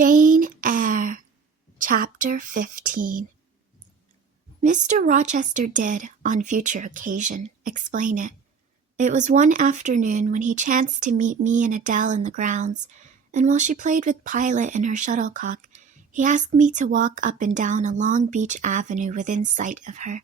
Jane Eyre, Chapter 15. Mr. Rochester did, on future occasion, explain it. It was one afternoon when he chanced to meet me and Adele in the grounds, and while she played with Pilot and her shuttlecock, he asked me to walk up and down a long beach avenue within sight of her.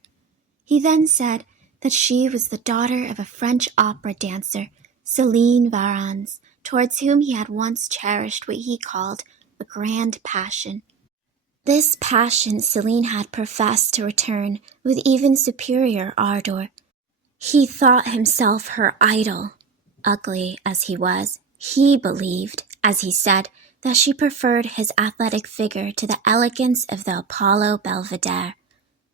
He then said that she was the daughter of a French opera dancer, Céline Varens, towards whom he had once cherished what he called a grand passion. This passion Céline had professed to return with even superior ardor. He thought himself her idol. Ugly as he was, he believed, as he said, that she preferred his athletic figure to the elegance of the Apollo Belvedere.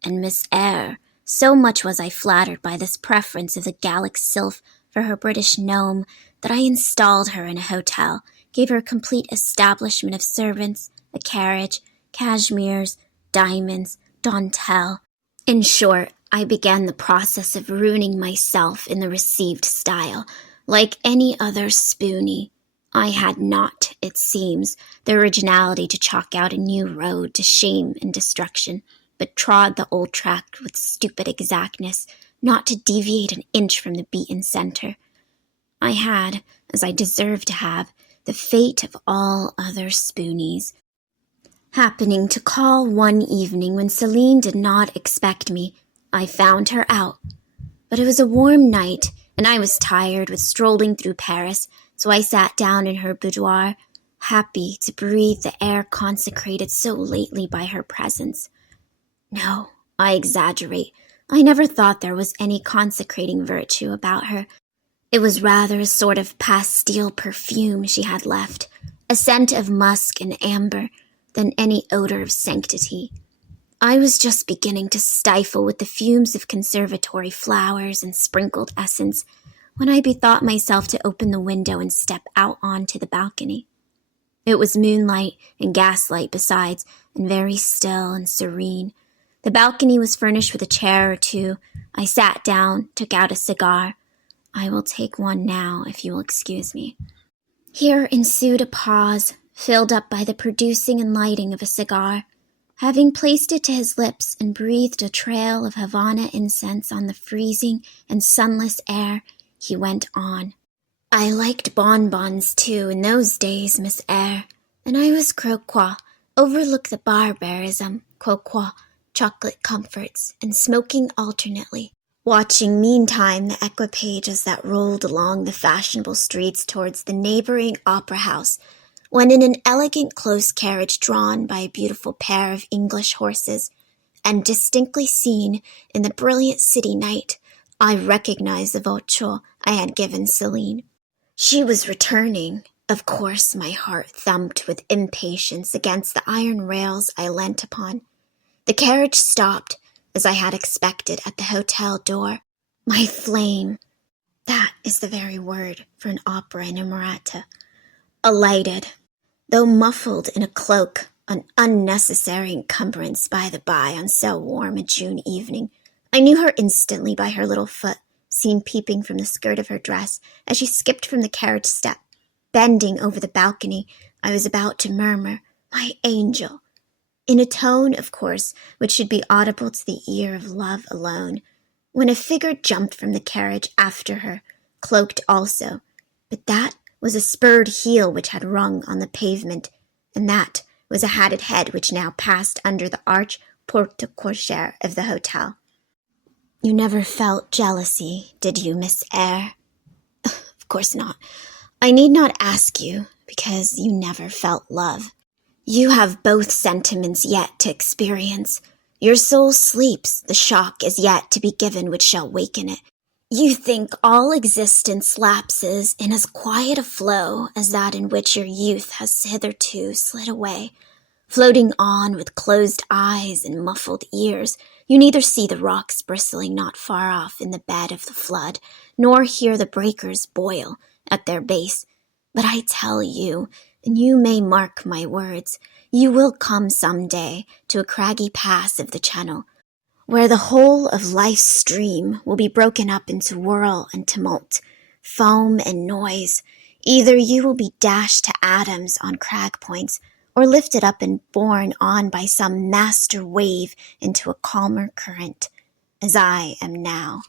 And Miss Eyre, so much was I flattered by this preference of the Gallic sylph for her British gnome, that I installed her in a hotel, gave her a complete establishment of servants, a carriage, cashmeres, diamonds, dentelle. In short, I began the process of ruining myself in the received style. Like any other spoony, I had not, it seems, the originality to chalk out a new road to shame and destruction, but trod the old track with stupid exactness, not to deviate an inch from the beaten center. I had, as I deserved to have, the fate of all other spoonies. Happening to call one evening when Céline did not expect me, I found her out. But it was a warm night, and I was tired with strolling through Paris, so I sat down in her boudoir, happy to breathe the air consecrated so lately by her presence. No, I exaggerate. I never thought there was any consecrating virtue about her. It was rather a sort of pastille perfume she had left, a scent of musk and amber, than any odor of sanctity. I was just beginning to stifle with the fumes of conservatory flowers and sprinkled essence, when I bethought myself to open the window and step out onto the balcony. It was moonlight and gaslight besides, and very still and serene. The balcony was furnished with a chair or two. I sat down, took out a cigar. I will take one now, if you will excuse me. Here ensued a pause, filled up by the producing and lighting of a cigar. Having placed it to his lips and breathed a trail of Havana incense on the freezing and sunless air, he went on. I liked bonbons, too, in those days, Miss Eyre, and I was croquois, overlook the barbarism, croquois, chocolate comforts, and smoking alternately, watching meantime the equipages that rolled along the fashionable streets towards the neighboring opera house, when in an elegant close carriage drawn by a beautiful pair of English horses, and distinctly seen in the brilliant city night, I recognized the voiture I had given Céline. She was returning. Of course my heart thumped with impatience against the iron rails I leant upon. The carriage stopped, as I had expected, at the hotel door. My flame, that is the very word for an opera inamorata, alighted. Though muffled in a cloak, an unnecessary encumbrance by the by on so warm a June evening, I knew her instantly by her little foot, seen peeping from the skirt of her dress as she skipped from the carriage step. Bending over the balcony, I was about to murmur, "My angel," in a tone, of course, which should be audible to the ear of love alone, when a figure jumped from the carriage after her, cloaked also, but that was a spurred heel which had rung on the pavement, and that was a hatted head which now passed under the arch porte-cochere of the hotel. You never felt jealousy, did you, Miss Eyre? Of course not. I need not ask you, because you never felt love. You have both sentiments yet to experience. Your soul sleeps, the shock is yet to be given which shall waken it. You think all existence lapses in as quiet a flow as that in which your youth has hitherto slid away. Floating on with closed eyes and muffled ears, you neither see the rocks bristling not far off in the bed of the flood, nor hear the breakers boil at their base. But I tell you, and you may mark my words, you will come some day to a craggy pass of the Channel, where the whole of life's stream will be broken up into whirl and tumult, foam and noise. Either you will be dashed to atoms on crag points, or lifted up and borne on by some master wave into a calmer current, as I am now.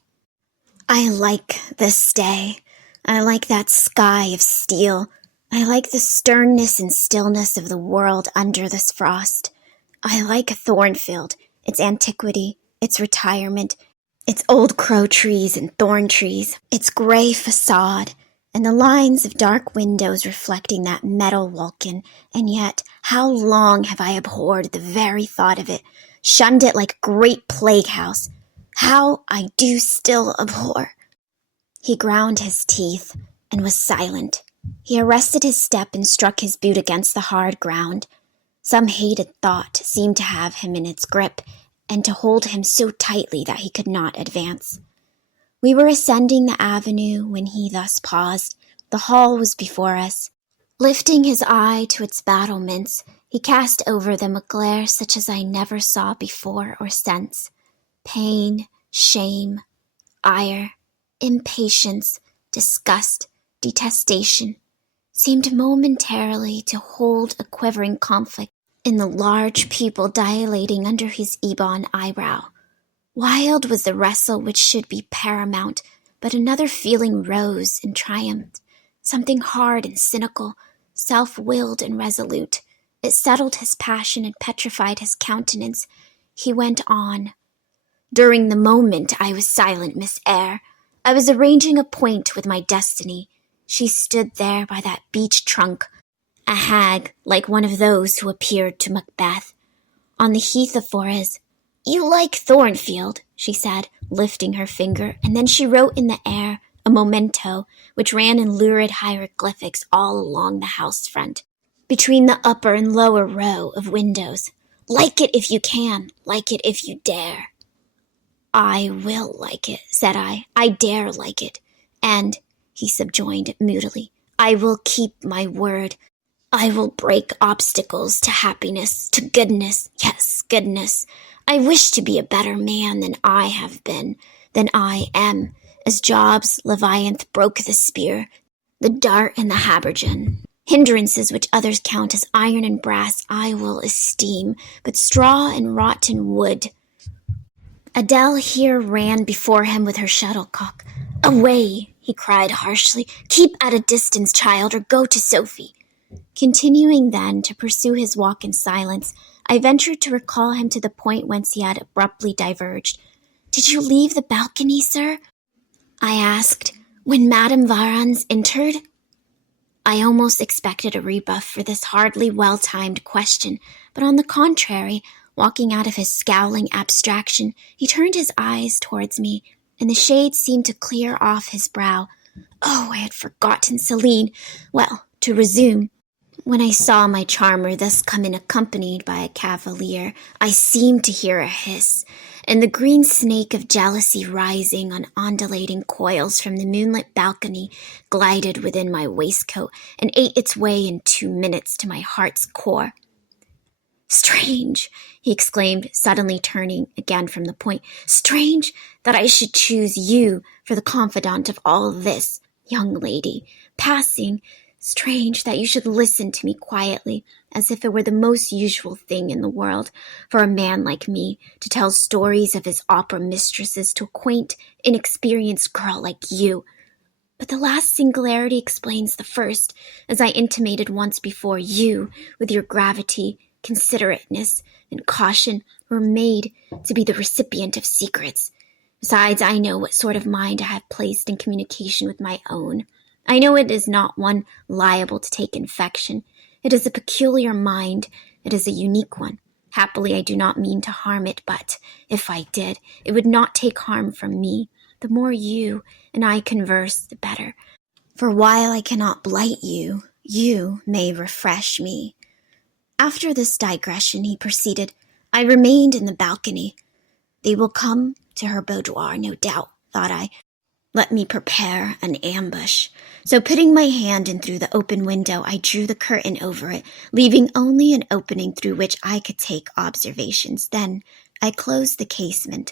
I like this day. I like that sky of steel. I like the sternness and stillness of the world under this frost. I like Thornfield, its antiquity, its retirement, its old crow trees and thorn trees, its gray facade, and the lines of dark windows reflecting that metal welkin. And yet, how long have I abhorred the very thought of it, shunned it like a great plague house. How I do still abhor. He ground his teeth and was silent. He arrested his step and struck his boot against the hard ground. Some hated thought seemed to have him in its grip and to hold him so tightly that he could not advance. We were ascending the avenue when he thus paused. The hall was before us. Lifting his eye to its battlements, he cast over them a glare such as I never saw before or since. Pain, shame, ire, impatience, disgust, detestation seemed momentarily to hold a quivering conflict in the large pupil dilating under his ebon eyebrow. Wild was the wrestle which should be paramount, but another feeling rose and triumphed, something hard and cynical, self-willed and resolute. It settled his passion and petrified his countenance. He went on. During the moment I was silent, Miss Eyre. I was arranging a point with my destiny. She stood there by that beech trunk, a hag like one of those who appeared to Macbeth. On the heath of Forres. You like Thornfield, she said, lifting her finger, and then she wrote in the air a memento which ran in lurid hieroglyphics all along the house front, between the upper and lower row of windows. Like it if you can, like it if you dare. I will like it, said I. I dare like it. And, he subjoined moodily, I will keep my word. I will break obstacles to happiness, to goodness, yes, goodness. I wish to be a better man than I have been, than I am, as Job's Leviathan broke the spear, the dart and the habergeon. Hindrances which others count as iron and brass I will esteem, but straw and rotten wood. Adele here ran before him with her shuttlecock. Away, he cried harshly. Keep at a distance, child, or go to Sophie. Continuing then to pursue his walk in silence, I ventured to recall him to the point whence he had abruptly diverged. Did you leave the balcony, sir? I asked, when Madame Varens entered. I almost expected a rebuff for this hardly well-timed question, but on the contrary, walking out of his scowling abstraction, he turned his eyes towards me, and the shade seemed to clear off his brow. Oh, I had forgotten Celine. Well, to resume. When I saw my charmer thus come in accompanied by a cavalier, I seemed to hear a hiss, and the green snake of jealousy rising on undulating coils from the moonlit balcony glided within my waistcoat and ate its way in 2 minutes to my heart's core. Strange, he exclaimed, suddenly turning again from the point. Strange that I should choose you for the confidant of all this, young lady. Passing, strange that you should listen to me quietly, as if it were the most usual thing in the world for a man like me to tell stories of his opera mistresses to a quaint, inexperienced girl like you. But the last singularity explains the first, as I intimated once before. You, with your gravity, considerateness, and caution, were made to be the recipient of secrets. Besides, I know what sort of mind I have placed in communication with my own. I know it is not one liable to take infection. It is a peculiar mind. It is a unique one. Happily, I do not mean to harm it, but if I did, it would not take harm from me. The more you and I converse, the better. For while I cannot blight you, you may refresh me. After this digression, he proceeded, I remained in the balcony. They will come to her boudoir, no doubt, thought I. Let me prepare an ambush. So putting my hand in through the open window, I drew the curtain over it, leaving only an opening through which I could take observations. Then I closed the casement,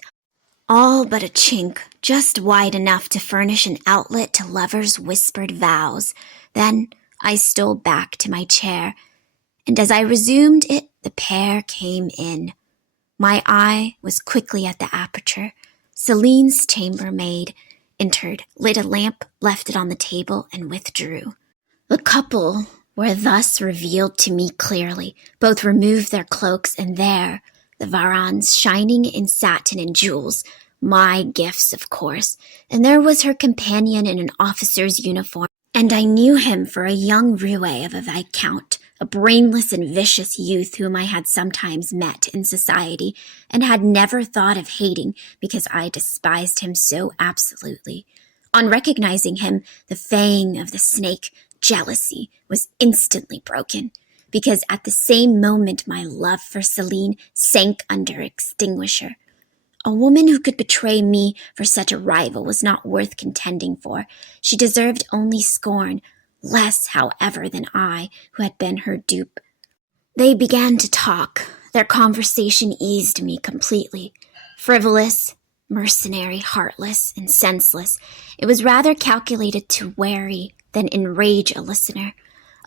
all but a chink, just wide enough to furnish an outlet to lovers' whispered vows. Then I stole back to my chair, and as I resumed it, the pair came in. My eye was quickly at the aperture. Celine's chambermaid entered, lit a lamp, left it on the table, and withdrew. The couple were thus revealed to me clearly. Both removed their cloaks, and there, the Varans shining in satin and jewels, my gifts, of course, and there was her companion in an officer's uniform, and I knew him for a young roue of a viscount, a brainless and vicious youth whom I had sometimes met in society, and had never thought of hating because I despised him so absolutely. On recognizing him, the fang of the snake, jealousy, was instantly broken, because at the same moment my love for Celine sank under extinguisher. A woman who could betray me for such a rival was not worth contending for. She deserved only scorn, less, however, than I, who had been her dupe. They began to talk. Their conversation eased me completely. Frivolous, mercenary, heartless, and senseless, it was rather calculated to weary than enrage a listener.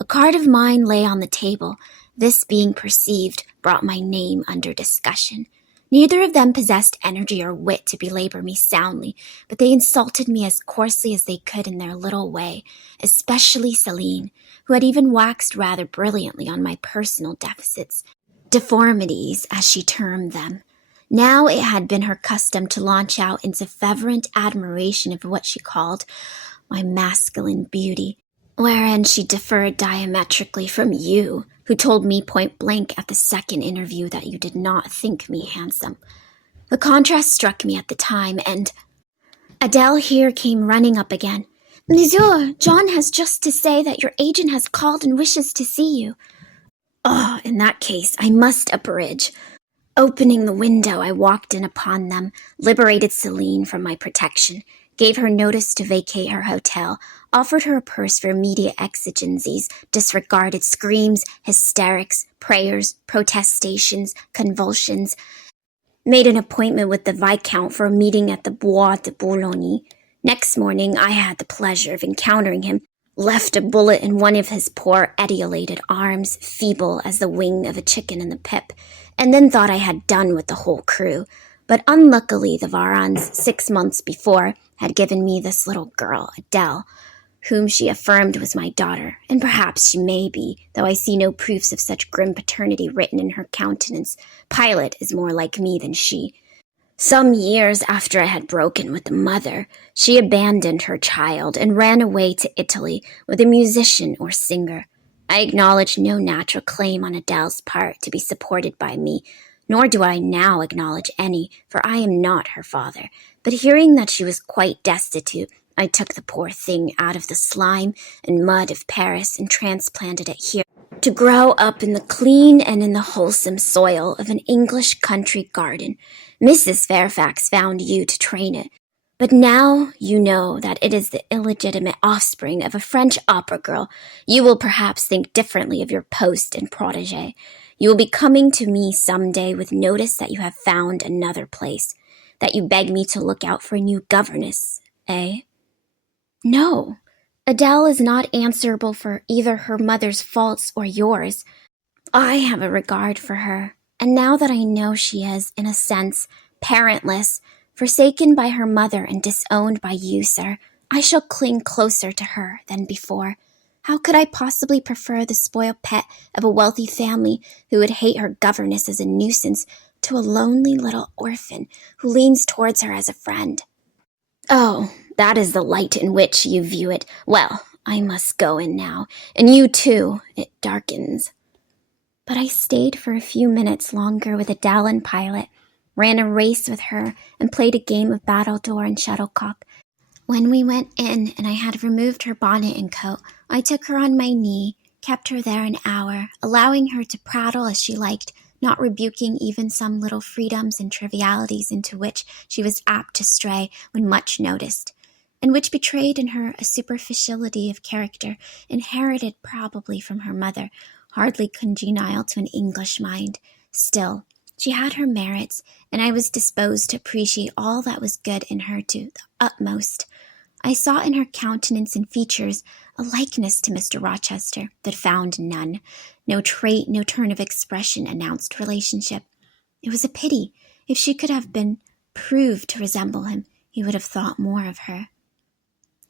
A card of mine lay on the table. This being perceived brought my name under discussion. Neither of them possessed energy or wit to belabor me soundly, but they insulted me as coarsely as they could in their little way, especially Celine, who had even waxed rather brilliantly on my personal deficits, deformities, as she termed them. Now it had been her custom to launch out into fervent admiration of what she called my masculine beauty, wherein she differed diametrically from you, who told me point blank at the second interview that you did not think me handsome. The contrast struck me at the time, and Adele here came running up again. Monsieur, John has just to say that your agent has called and wishes to see you. Oh, in that case, I must abridge. Opening the window, I walked in upon them, liberated Celine from my protection, gave her notice to vacate her hotel, offered her a purse for immediate exigencies, disregarded screams, hysterics, prayers, protestations, convulsions, made an appointment with the Viscount for a meeting at the Bois de Boulogne. Next morning, I had the pleasure of encountering him, left a bullet in one of his poor etiolated arms, feeble as the wing of a chicken in the pip, and then thought I had done with the whole crew. But unluckily, the Varans, 6 months before, had given me this little girl, Adele, whom she affirmed was my daughter, and perhaps she may be, though I see no proofs of such grim paternity written in her countenance. Pilot is more like me than she. Some years after I had broken with the mother, she abandoned her child and ran away to Italy with a musician or singer. I acknowledge no natural claim on Adele's part to be supported by me, nor do I now acknowledge any, for I am not her father. But hearing that she was quite destitute, I took the poor thing out of the slime and mud of Paris and transplanted it here, to grow up in the clean and in the wholesome soil of an English country garden. Mrs. Fairfax found you to train it. But now you know that it is the illegitimate offspring of a French opera girl. You will perhaps think differently of your post and protégé. You will be coming to me some day with notice that you have found another place, that you beg me to look out for a new governess, eh? No, Adele is not answerable for either her mother's faults or yours. I have a regard for her, and now that I know she is, in a sense, parentless, forsaken by her mother and disowned by you, sir, I shall cling closer to her than before. How could I possibly prefer the spoiled pet of a wealthy family who would hate her governess as a nuisance to a lonely little orphan who leans towards her as a friend? Oh, that is the light in which you view it. Well, I must go in now, and you too. It darkens. But I stayed for a few minutes longer with Adele and Pilot, ran a race with her, and played a game of battledore and shuttlecock. When we went in and I had removed her bonnet and coat, I took her on my knee, kept her there an hour, allowing her to prattle as she liked, not rebuking even some little freedoms and trivialities into which she was apt to stray when much noticed, and which betrayed in her a superficiality of character inherited probably from her mother, hardly congenial to an English mind. Still, she had her merits, and I was disposed to appreciate all that was good in her to the utmost. I saw in her countenance and features a likeness to Mr. Rochester, but found none. No trait, no turn of expression announced relationship. It was a pity. If she could have been proved to resemble him, he would have thought more of her.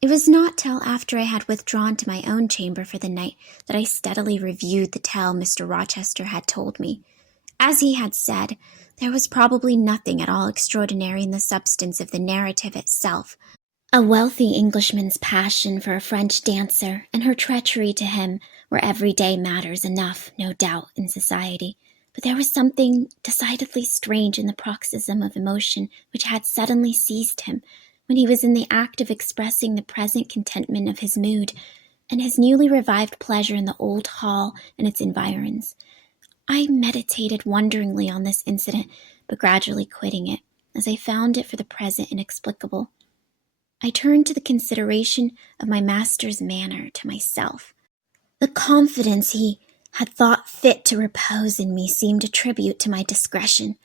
It was not till after I had withdrawn to my own chamber for the night that I steadily reviewed the tale Mr. Rochester had told me. As he had said, there was probably nothing at all extraordinary in the substance of the narrative itself. A wealthy Englishman's passion for a French dancer and her treachery to him were everyday matters enough, no doubt, in society. But there was something decidedly strange in the paroxysm of emotion which had suddenly seized him when he was in the act of expressing the present contentment of his mood and his newly revived pleasure in the old hall and its environs. I meditated wonderingly on this incident, but gradually quitting it, as I found it for the present inexplicable. I turned to the consideration of my master's manner to myself. The confidence he had thought fit to repose in me seemed a tribute to my discretion.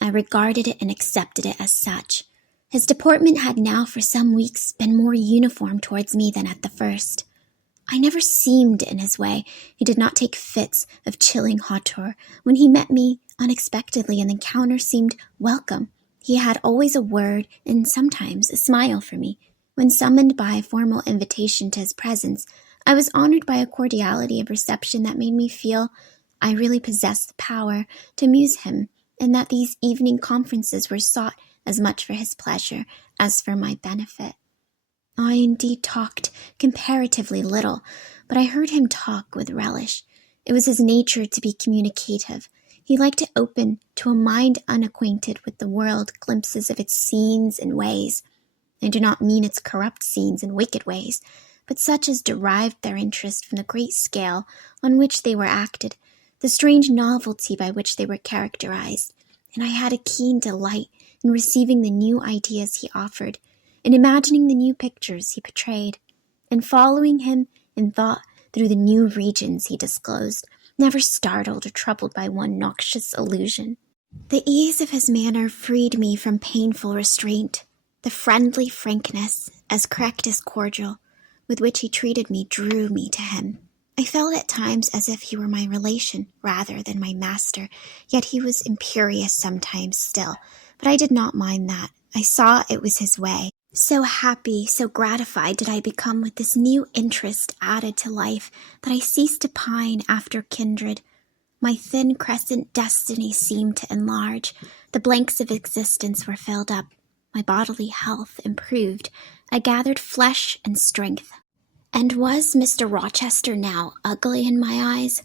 I regarded it and accepted it as such. His deportment had now for some weeks been more uniform towards me than at the first. I never seemed in his way. He did not take fits of chilling hauteur. When he met me unexpectedly, an encounter seemed welcome. He had always a word and sometimes a smile for me. When summoned by a formal invitation to his presence, I was honored by a cordiality of reception that made me feel I really possessed the power to amuse him, and that these evening conferences were sought as much for his pleasure as for my benefit. I indeed talked comparatively little, but I heard him talk with relish. It was his nature to be communicative. He liked to open to a mind unacquainted with the world glimpses of its scenes and ways. I do not mean its corrupt scenes and wicked ways, but such as derived their interest from the great scale on which they were acted, the strange novelty by which they were characterized, and I had a keen delight in receiving the new ideas he offered, in imagining the new pictures he portrayed, and following him in thought through the new regions he disclosed, never startled or troubled by one noxious illusion. The ease of his manner freed me from painful restraint. The friendly frankness, as correct as cordial, with which he treated me drew me to him. I felt at times as if he were my relation rather than my master, yet he was imperious sometimes still, but I did not mind that. I saw it was his way. So happy, so gratified did I become with this new interest added to life that I ceased to pine after kindred. My thin crescent destiny seemed to enlarge. The blanks of existence were filled up. My bodily health improved. I gathered flesh and strength. And was Mr. Rochester now ugly in my eyes?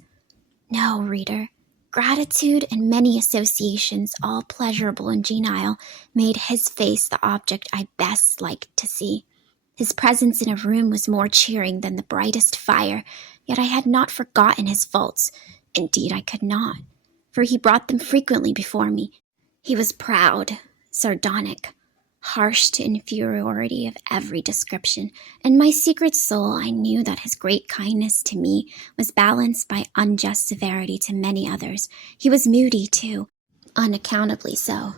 No, reader. Gratitude and many associations, all pleasurable and genial, made his face the object I best liked to see. His presence in a room was more cheering than the brightest fire, yet I had not forgotten his faults. Indeed, I could not, for he brought them frequently before me. He was proud, sardonic, harsh to inferiority of every description. In my secret soul I knew that his great kindness to me was balanced by unjust severity to many others. He was moody, too, unaccountably so.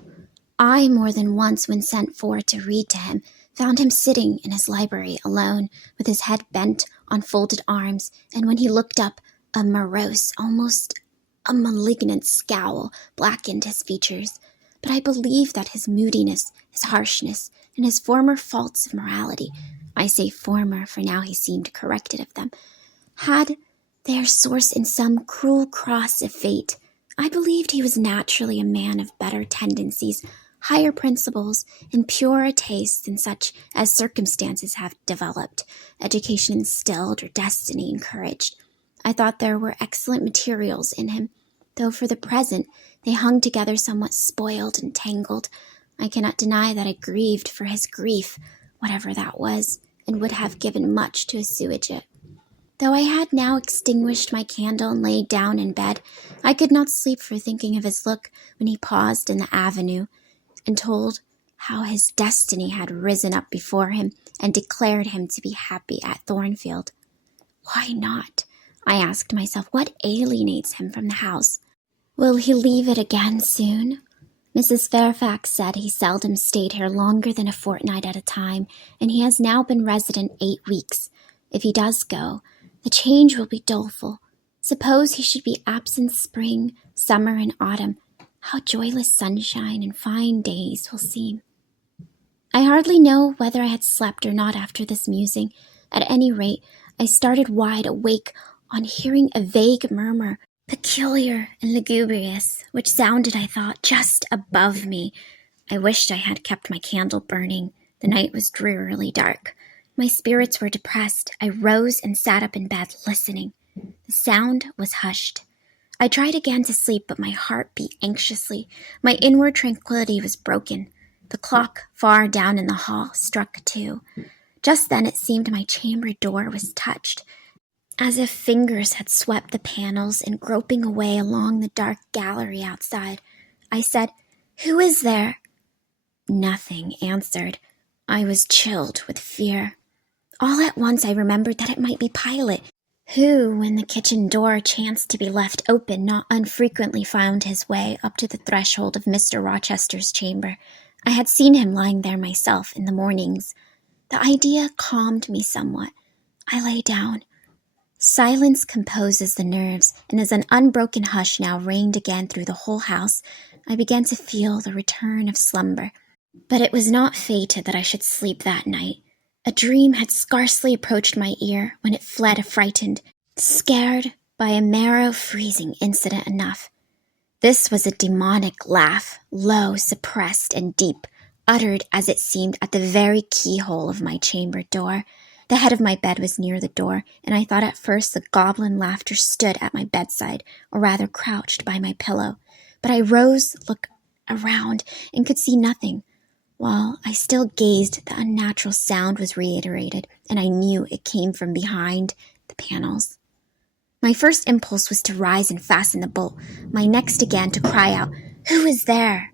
I, more than once, when sent for to read to him, found him sitting in his library alone, with his head bent on folded arms, and when he looked up, a morose, almost a malignant scowl blackened his features. But I believe that his moodiness, his harshness, and his former faults of morality, I say former, for now he seemed corrected of them, had their source in some cruel cross of fate. I believed he was naturally a man of better tendencies, higher principles, and purer tastes than such as circumstances have developed, education instilled, or destiny encouraged. I thought there were excellent materials in him, though for the present they hung together somewhat spoiled and tangled. I cannot deny that I grieved for his grief, whatever that was, and would have given much to assuage it. Though I had now extinguished my candle and laid down in bed, I could not sleep for thinking of his look when he paused in the avenue and told how his destiny had risen up before him and declared him to be happy at Thornfield. Why not? I asked myself. What alienates him from the house? Will he leave it again soon? Mrs. Fairfax said he seldom stayed here longer than a fortnight at a time, and he has now been resident 8 weeks. If he does go, the change will be doleful. Suppose he should be absent spring, summer, and autumn. How joyless sunshine and fine days will seem. I hardly know whether I had slept or not after this musing. At any rate, I started wide awake on hearing a vague murmur, peculiar and lugubrious, which sounded, I thought, just above me. I wished I had kept my candle burning. The night was drearily dark. My spirits were depressed. I rose and sat up in bed, listening. The sound was hushed. I tried again to sleep, but my heart beat anxiously. My inward tranquillity was broken. The clock far down in the hall struck 2. Just then it seemed my chamber door was touched, as if fingers had swept the panels and groping away along the dark gallery outside. I said, "Who is there?" Nothing answered. I was chilled with fear. All at once I remembered that it might be Pilot, who, when the kitchen door chanced to be left open, not unfrequently found his way up to the threshold of Mr. Rochester's chamber. I had seen him lying there myself in the mornings. The idea calmed me somewhat. I lay down. Silence composes the nerves, and as an unbroken hush now reigned again through the whole house, I began to feel the return of slumber. But it was not fated that I should sleep that night. A dream had scarcely approached my ear when it fled affrighted, scared by a marrow-freezing incident enough. This was a demonic laugh, low, suppressed, and deep, uttered, as it seemed, at the very keyhole of my chamber door. The head of my bed was near the door, and I thought at first the goblin laughter stood at my bedside, or rather crouched by my pillow. But I rose, looked around, and could see nothing. While I still gazed, the unnatural sound was reiterated, and I knew it came from behind the panels. My first impulse was to rise and fasten the bolt. My next again to cry out, "Who is there?"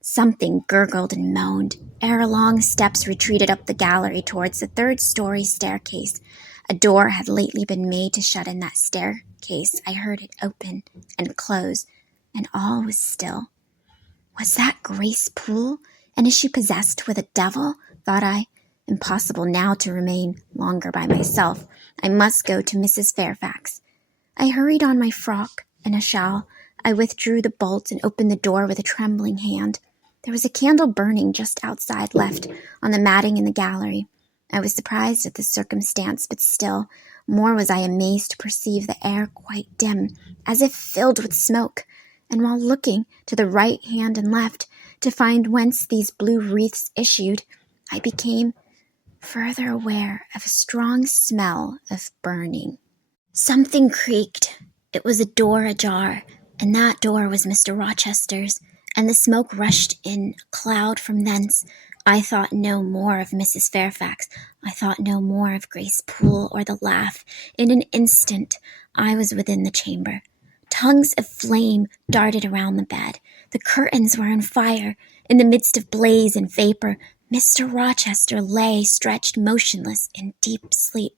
Something gurgled and moaned. Ere long, steps retreated up the gallery towards the 3rd-story staircase. A door had lately been made to shut in that staircase. I heard it open and close, and all was still. Was that Grace Poole? And is she possessed with a devil? Thought I. Impossible now to remain longer by myself. I must go to Mrs. Fairfax. I hurried on my frock and a shawl. I withdrew the bolt and opened the door with a trembling hand. There was a candle burning just outside, left on the matting in the gallery. I was surprised at this circumstance, but still more was I amazed to perceive the air quite dim, as if filled with smoke, and while looking to the right hand and left to find whence these blue wreaths issued, I became further aware of a strong smell of burning. Something creaked. It was a door ajar, and that door was Mr. Rochester's, and the smoke rushed in a cloud from thence. I thought no more of Mrs. Fairfax. I thought no more of Grace Poole or the laugh. In an instant, I was within the chamber. Tongues of flame darted around the bed. The curtains were on fire. In the midst of blaze and vapor, Mr. Rochester lay stretched motionless in deep sleep.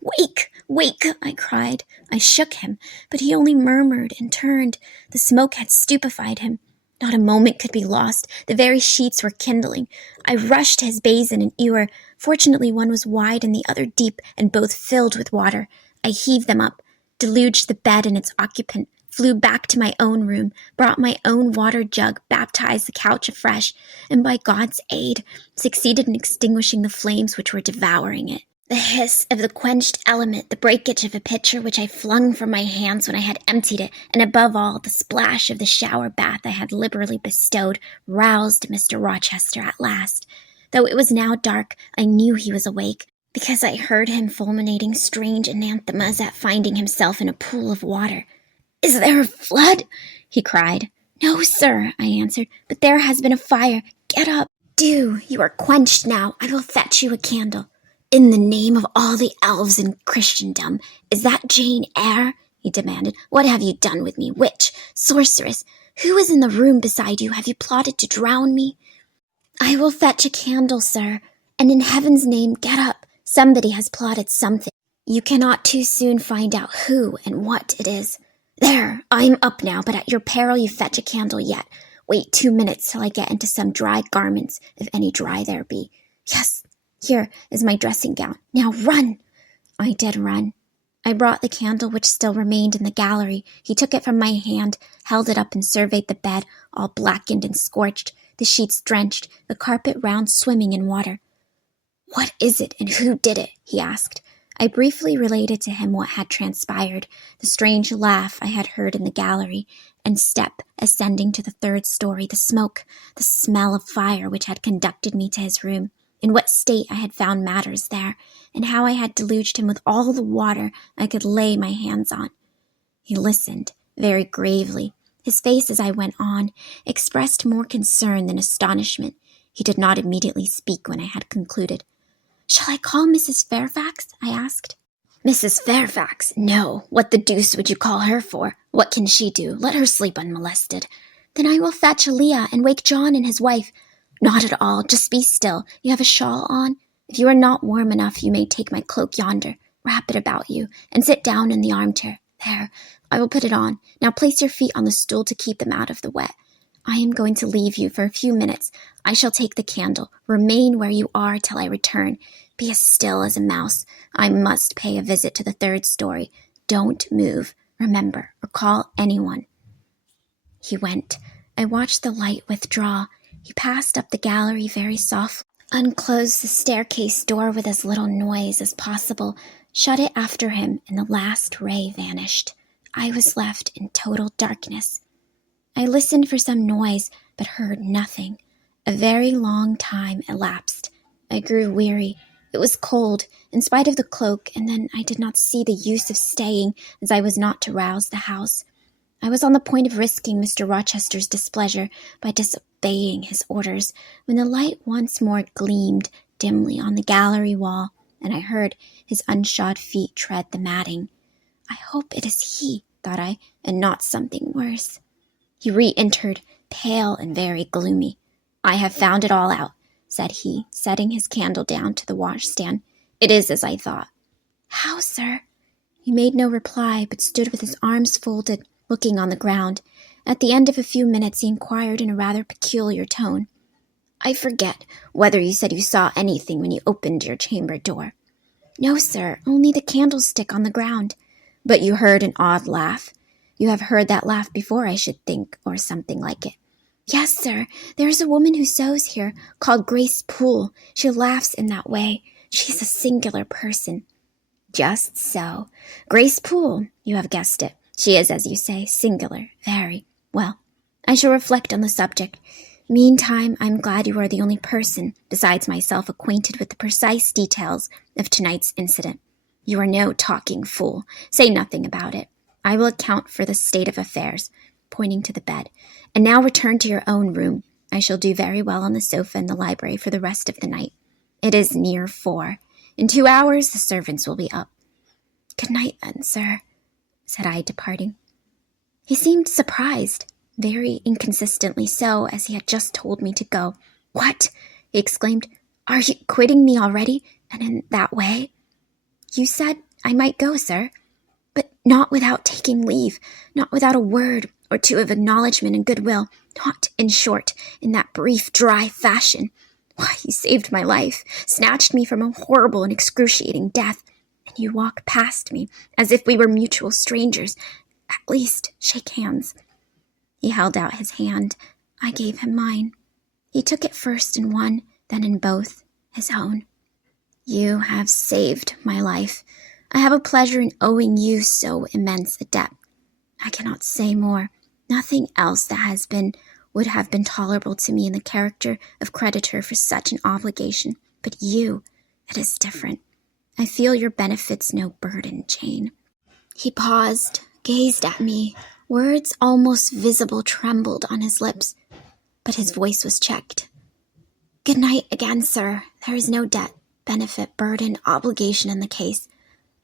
"Wake! Wake!" I cried. I shook him, but he only murmured and turned. The smoke had stupefied him. Not a moment could be lost. The very sheets were kindling. I rushed to his basin and ewer. Fortunately, one was wide and the other deep, and both filled with water. I heaved them up, deluged the bed and its occupant, flew back to my own room, brought my own water jug, baptized the couch afresh, and by God's aid, succeeded in extinguishing the flames which were devouring it. The hiss of the quenched element, the breakage of a pitcher which I flung from my hands when I had emptied it, and above all, the splash of the shower bath I had liberally bestowed, roused Mr. Rochester at last. Though it was now dark, I knew he was awake, because I heard him fulminating strange anathemas at finding himself in a pool of water. "Is there a flood?" he cried. "No, sir," I answered, "but there has been a fire. Get up. Do. You are quenched now. I will fetch you a candle." "In the name of all the elves in Christendom, is that Jane Eyre?" he demanded. "What have you done with me? Witch? Sorceress? Who is in the room beside you? Have you plotted to drown me?" "I will fetch a candle, sir, and in heaven's name get up. Somebody has plotted something. You cannot too soon find out who and what it is. There, I am up now, but at your peril you fetch a candle yet. Wait 2 minutes till I get into some dry garments, if any dry there be. Yes, here is my dressing gown. Now run!" I did run. I brought the candle which still remained in the gallery. He took it from my hand, held it up, and surveyed the bed, all blackened and scorched, the sheets drenched, the carpet round swimming in water. "What is it, and who did it?" he asked. I briefly related to him what had transpired, the strange laugh I had heard in the gallery, and step ascending to the 3rd story, the smoke, the smell of fire which had conducted me to his room, in what state I had found matters there, and how I had deluged him with all the water I could lay my hands on. He listened, very gravely. His face, as I went on, expressed more concern than astonishment. He did not immediately speak when I had concluded. "Shall I call Mrs. Fairfax?" I asked. "Mrs. Fairfax? No. What the deuce would you call her for? What can she do? Let her sleep unmolested." "Then I will fetch Leah and wake John and his wife." "Not at all. Just be still. You have a shawl on? If you are not warm enough, you may take my cloak yonder, wrap it about you, and sit down in the armchair. There, I will put it on. Now place your feet on the stool to keep them out of the wet. I am going to leave you for a few minutes. I shall take the candle. Remain where you are till I return. Be as still as a mouse. I must pay a visit to the 3rd story. Don't move, remember, or call anyone." He went. I watched the light withdraw. He passed up the gallery very softly, unclosed the staircase door with as little noise as possible, shut it after him, and the last ray vanished. I was left in total darkness. I listened for some noise, but heard nothing. A very long time elapsed. I grew weary. It was cold, in spite of the cloak, and then I did not see the use of staying, as I was not to rouse the house. I was on the point of risking Mr. Rochester's displeasure by disobeying his orders, when the light once more gleamed dimly on the gallery wall, and I heard his unshod feet tread the matting. "I hope it is he," thought I, "and not something worse." He re-entered, pale and very gloomy. "I have found it all out," said he, setting his candle down to the washstand. "It is as I thought." "How, sir?" He made no reply, but stood with his arms folded, looking on the ground. At the end of a few minutes he inquired in a rather peculiar tone, "I forget whether you said you saw anything when you opened your chamber door." "No, sir, only the candlestick on the ground." "But you heard an odd laugh? You have heard that laugh before, I should think, or something like it." "Yes, sir. There is a woman who sews here, called Grace Poole. She laughs in that way. She is a singular person." "Just so. Grace Poole. You have guessed it. She is, as you say, singular. Very. Well, I shall reflect on the subject. Meantime, I am glad you are the only person, besides myself, acquainted with the precise details of tonight's incident. You are no talking fool. Say nothing about it. I will account for the state of affairs," pointing to the bed. "And now return to your own room. I shall do very well on the sofa in the library for the rest of the night. It is near 4. In 2 hours the servants will be up." "Good night, then, sir," said I, departing. He seemed surprised, very inconsistently so, as he had just told me to go. "What?" he exclaimed. "Are you quitting me already, and in that way?" "You said I might go, sir." "But not without taking leave, not without a word or two of acknowledgment and goodwill, not, in short, in that brief, dry fashion. Why, you saved my life, snatched me from a horrible and excruciating death, and you walk past me as if we were mutual strangers. At least, shake hands." He held out his hand. I gave him mine. He took it first in one, then in both, his own. "You have saved my life. I have a pleasure in owing you so immense a debt. I cannot say more. Nothing else would have been tolerable to me in the character of creditor for such an obligation. But you, it is different. I feel your benefits no burden, Jane." He paused, gazed at me. Words almost visible trembled on his lips, but his voice was checked. "Good night again, sir. There is no debt, benefit, burden, obligation in the case.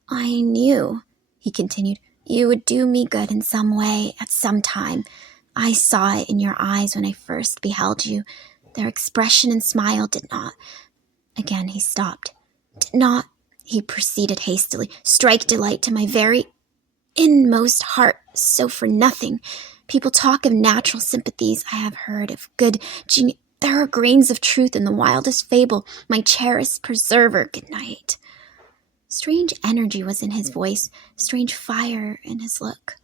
I knew," he continued, "you would do me good in some way, at some time. I saw it in your eyes when I first beheld you. Their expression and smile did not—" Again he stopped. "Did not," he proceeded hastily, "strike delight to my very inmost heart, so for nothing, People talk of natural sympathies. I have heard of good genius. There are grains of truth in the wildest fable. My cherished preserver, good night. Strange energy was in his voice, strange fire in his look.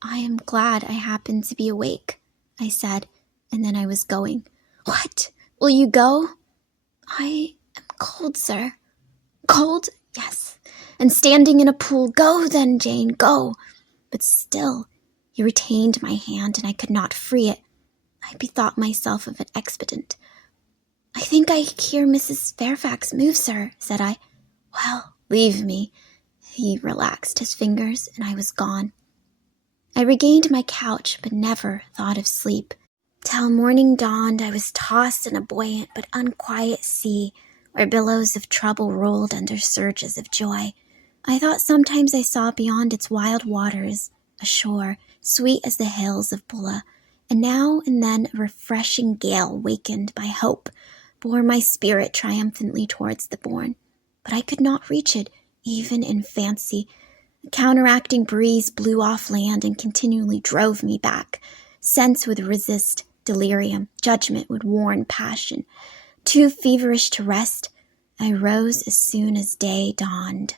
I am glad I happened to be awake, I said, and then I was going. What? Will you go? I am cold, sir. Cold? Yes. And standing in a pool. Go then, Jane, go. But still, he retained my hand, and I could not free it. I bethought myself of an expedient. I think I hear Mrs. Fairfax move, sir, said I. Well, leave me. He relaxed his fingers, and I was gone. I regained my couch, but never thought of sleep. Till morning dawned, I was tossed in a buoyant but unquiet sea, where billows of trouble rolled under surges of joy. I thought sometimes I saw beyond its wild waters a shore, sweet as the hills of Bula, and now and then a refreshing gale, wakened by hope, bore my spirit triumphantly towards the bourne. But I could not reach it, even in fancy. A counteracting breeze blew off land and continually drove me back. Sense would resist delirium, judgment would warn passion. Too feverish to rest, I rose as soon as day dawned.